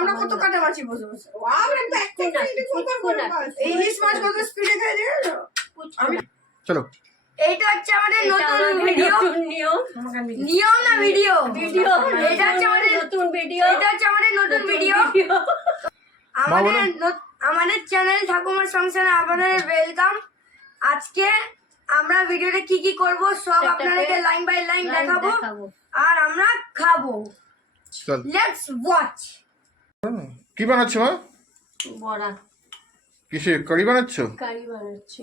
আমরা কত কাটা মাছি বসে বসে আমরা ইলিশ মাছ কত স্পিডে খাই দেখো আমি চলো এইটা হচ্ছে আমাদের নতুন ভিডিও নিয়ম না ভিডিও এটা হচ্ছে আমাদের নতুন ভিডিও আমাদের চ্যানেল ঠাকুমার সংসারে আপনাদের ওয়েলকাম। আজকে আমরা ভিডিওতে কি কি করব সব আপনাদেরকে লাইন বাই লাইন দেখাবো আর আমরা খাবো। Let's watch. কি বানাচ্ছ মা? বড়া। কিসে কারি বানাচ্ছ? কারি বানাচ্ছি।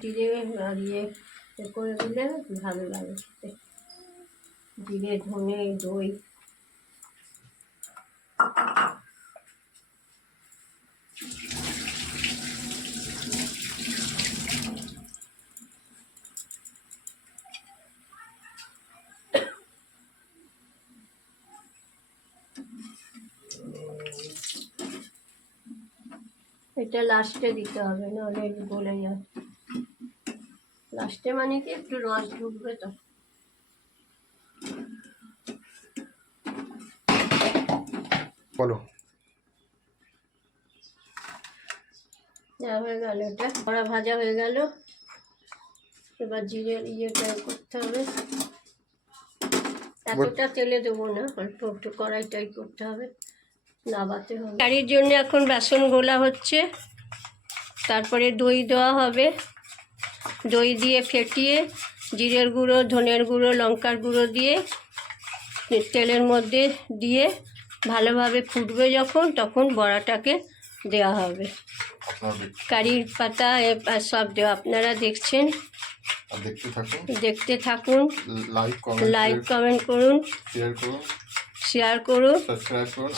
জিরে আর ইয়ে করে দিলে ভালো লাগে খেতে। জিরে, ধনে, দই। এটা লাস্টে দিতে হবে, নাহলে গলে যায়। লাস্টে মানে কি একটু রস ঢুকবে তো। বলো। যা হয়ে গেল, এটা বড়া ভাজা হয়ে গেল। এবার জিরের ইয়েটা করতে হবে। এতটা তেলে দেবো না, অল্প একটু কড়াইটাই করতে হবে, নাবাতে হবে। কারির জন্য এখন বেসন গোলা হচ্ছে, তারপরে দই দেওয়া হবে। দই দিয়ে ফেটিয়ে জিরের গুঁড়ো, ধনের গুঁড়ো, লঙ্কার গুঁড়ো দিয়ে তেলের মধ্যে দিয়ে ভালোভাবে ফুটবে যখন, তখন বড়াটাকে দেওয়া হবে। কারির পাতা সব দেওয়া, আপনারা দেখছেন, দেখতে থাকুন। লাইক কমেন্ট করুন, শেয়ার করুন,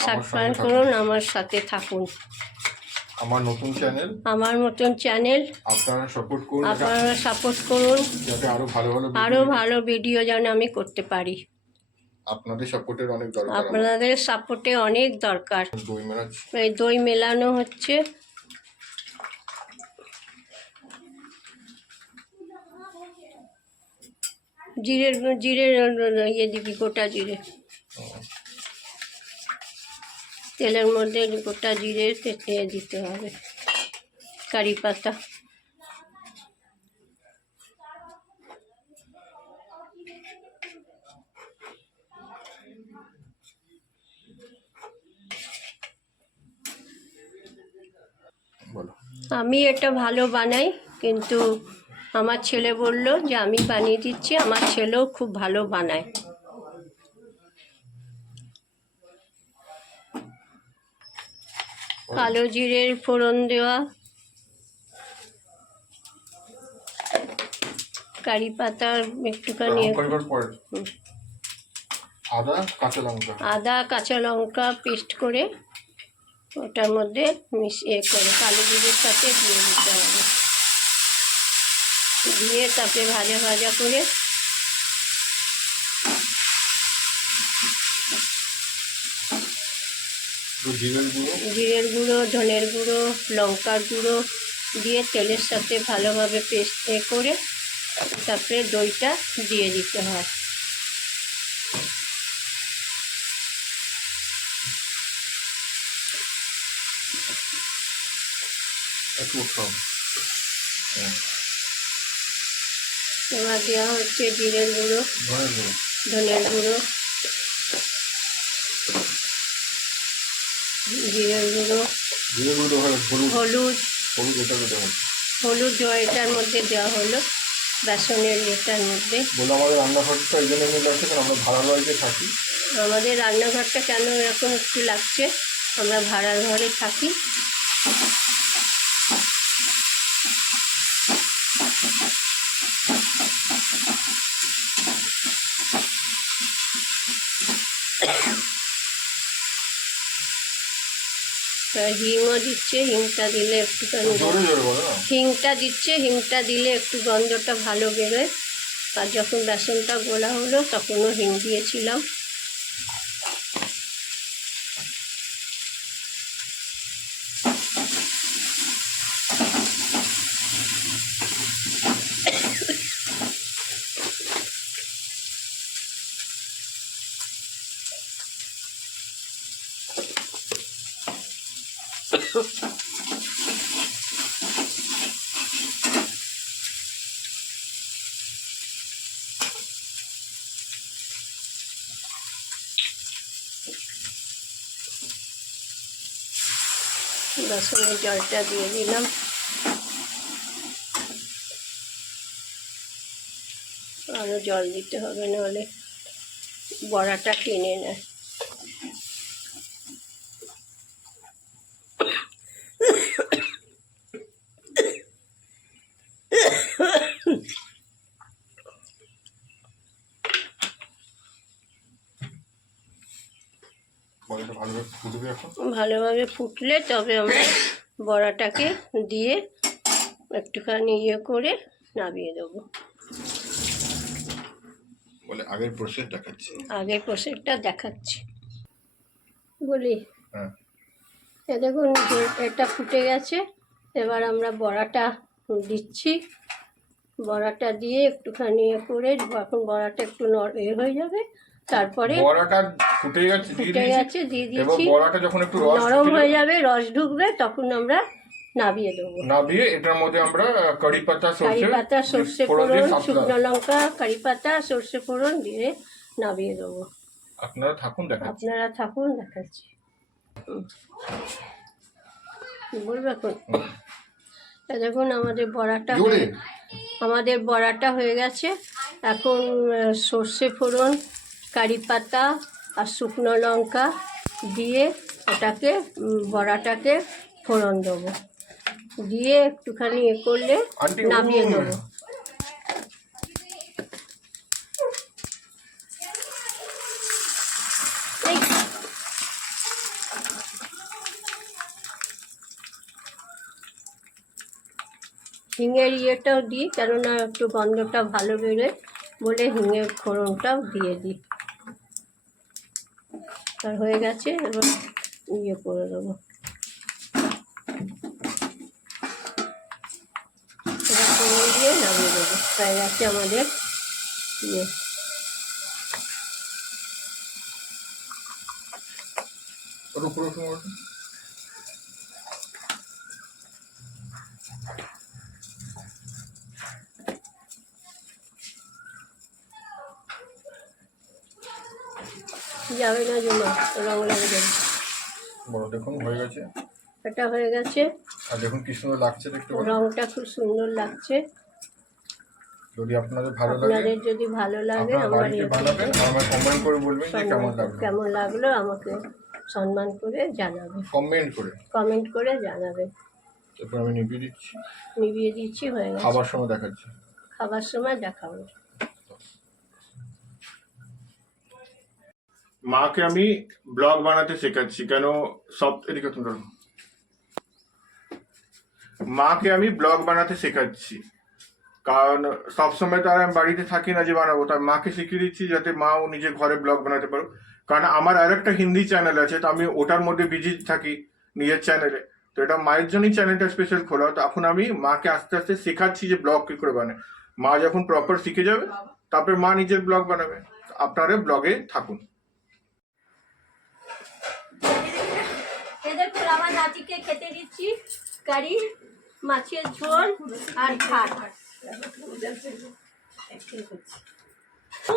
সাবস্ক্রাইব করুন, আমার সাথে থাকুন। আমার মতন চ্যানেল আপনারা সাপোর্ট করুন যাতে আরো ভালো ভিডিও যেন আমি করতে পারি। আপনাদের সাপোর্টের অনেক দরকার। এই দই মেলানো হচ্ছে। জিরের ইয়ে দিবি, গোটা জিরে তেলের মধ্যে, গোটা জিরে তেঁতে দিতে হবে। কারি পাতা, আমি এটা ভালো বানাই, কিন্তু আমার ছেলে বলল যে আমি বানিয়ে দিচ্ছি। আমার ছেলেও খুব ভালো বানায়। কালো জিরের ফোড়ন দেওয়া, কারি পাতা একটুখানি, আদা কাঁচা লঙ্কা পেস্ট করে ওটার মধ্যে মিশিয়ে করে কালো জিরের সাথে দিয়ে দিতে হবে। দিয়ে তারপরে ভাজা ভাজা করে জিরের গুঁড়ো, ধনের গুঁড়ো, লঙ্কার গুঁড়ো দিয়ে তেলের সাথে ভালোভাবে পেস্ট করে তারপরে দইটা দিয়ে দিতে হয়। এবার দেওয়া হচ্ছে জিরের গুঁড়ো, ধনের গুঁড়ো, জিরের গুঁড়ো, হলুদ এটার মধ্যে দেওয়া হলো, বেসনের এটার মধ্যে। আমাদের রান্নাঘরটা কেন এরকম একটু লাগছে, আমরা ভাড়ার ঘরে থাকি। হিংও দিচ্ছে, হিংটা দিলে একটুখানি হিংটা দিলে একটু গন্ধটা ভালো বেরোয়। আর যখন বেসনটা গোলা হলো তখনও হিং দিয়েছিলাম। বেসনের জলটা দিয়ে দিলাম। আরও জল দিতে হবে, নাহলে বড়াটা টেনে নেয়। ভালোভাবে ফুটলে তবে আমরা বড়াটাকে দিয়ে একটুখানি করে নামিয়ে দেবো। বলে আগের প্রসেস দেখাচ্ছি, আগের প্রসেসটা দেখাচ্ছি বলি। হ্যাঁ, দেখুন এটা ফুটে গেছে। এবার আমরা বড়াটা দিচ্ছি। বড়াটা দিয়ে একটুখানি করে, এখন বড়াটা একটু হয়ে যাবে, তারপরে বড়াটা ফুটে গেছে দিয়ে দিচ্ছি। বড়াটা যখন একটু নরম হয়ে যাবে, রস ঢুকবে, তখন আমরা নামিয়ে দেবো। নামিয়ে এটার মধ্যে আমরা কারি পাতা, সর্ষে ফোড়ন, শুকনো লঙ্কা, কারি পাতা, সর্ষে ফোড়ন দিয়ে নামিয়ে দেবো। আপনারা থাকুন দেখাচ্ছি। বলবে এখন দেখুন আমাদের বড়াটা হয়ে গেছে। এখন সর্ষে ফোড়ন, কারি পাতা আর শুকনো লঙ্কা দিয়ে ওটাকে বড়াটাকে ফোড়ন দেবো, দিয়ে একটুখানি করলে নামিয়ে দেবো। হিঙের ইয়েটাও দিই, কেননা একটু গন্ধটা ভালো বেরোয় বলে হিঙের ফোড়নটাও দিয়ে দিই। আর হয়ে গেছে, এবার করে দেবো। এটা ফোড়ন দিয়ে নামিয়ে দেবো। হয়ে গেছে আমাদের ইয়ে। যাবে না জমা, রং লেগে যাবে। দেখুন হয়ে গেছে, এটা হয়ে গেছে। আর দেখুন কি সুন্দর লাগছে, দেখতে রংটা খুব সুন্দর লাগছে। যদি আপনাদের ভালো লাগে বাড়িতে বানাবেন, আমাকে কমেন্ট করে বলবেন যে কেমন লাগলো, আমাকে সম্মান করে জানাবে, কমেন্ট করে জানাবে। তারপর আমি নিভিয়ে দিচ্ছি। হয়ে গেছে। খাবার সময় দেখাচ্ছি, খাবার সময় দেখাবো। মাকে আমি ব্লগ বানাতে শেখাচ্ছি, কেন মাকে আমি ব্লগ বানাতে শেখাচ্ছি, কারণ সবসময় তো আর আমি বাড়িতে থাকি না যে বানাবো, তাই মাকে শিখিয়ে দিচ্ছি যাতে মাও নিজে ঘরে ব্লগ বানাতে পারো। কারণ আমার আর একটা হিন্দি চ্যানেল আছে, তো আমি ওটার মধ্যে বিজি থাকি নিজের চ্যানেলে, তো এটা মায়ের জন্যই চ্যানেলটা স্পেশাল খোলা। তো এখন আমি মাকে আস্তে আস্তে শেখাচ্ছি যে ব্লগ কি করে বানায়। মা যখন প্রপার শিখে যাবে, তারপরে মা নিজের ব্লগ বানাবে। আপনারা ব্লগে থাকুন। দেখুন আমার নাতিকে খেতে দিচ্ছি কারি, মাছের ঝোল আর ভাত।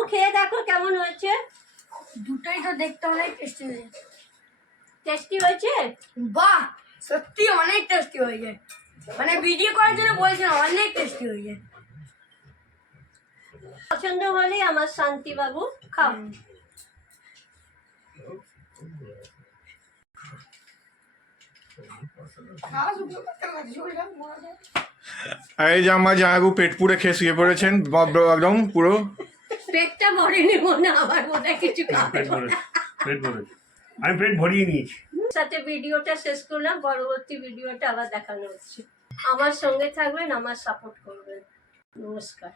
খেয়ে দেখো কেমন হয়েছে। দুটোই তো দেখতে অনেক টেস্টি হয়েছে। বাহ, সত্যি অনেক টেস্টি হয়েছে। মানে ভিডিও করার জন্য বলছেন, অনেক টেস্টি হয়েছে। পছন্দ হলে আমার শান্তি বাবু খাও। এই যে আমার জামাইবাবু পেট পুড়ে খেয়ে শুয়ে পড়েছেন, একদম পুরো পেটটা ভরেনি মনে, আবার মনে কিছু আমি পেট ভরিয়ে নিয়েছি। সাথে ভিডিওটা শেষ করলাম, পরবর্তী ভিডিওটা আবার দেখানো হচ্ছে। আমার সঙ্গে থাকবেন, আমার সাপোর্ট করবেন। নমস্কার।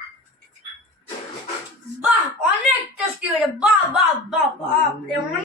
বাহ, অনেক টেস্টি হয়েছে। বাহ বাহ বাহ বাহ।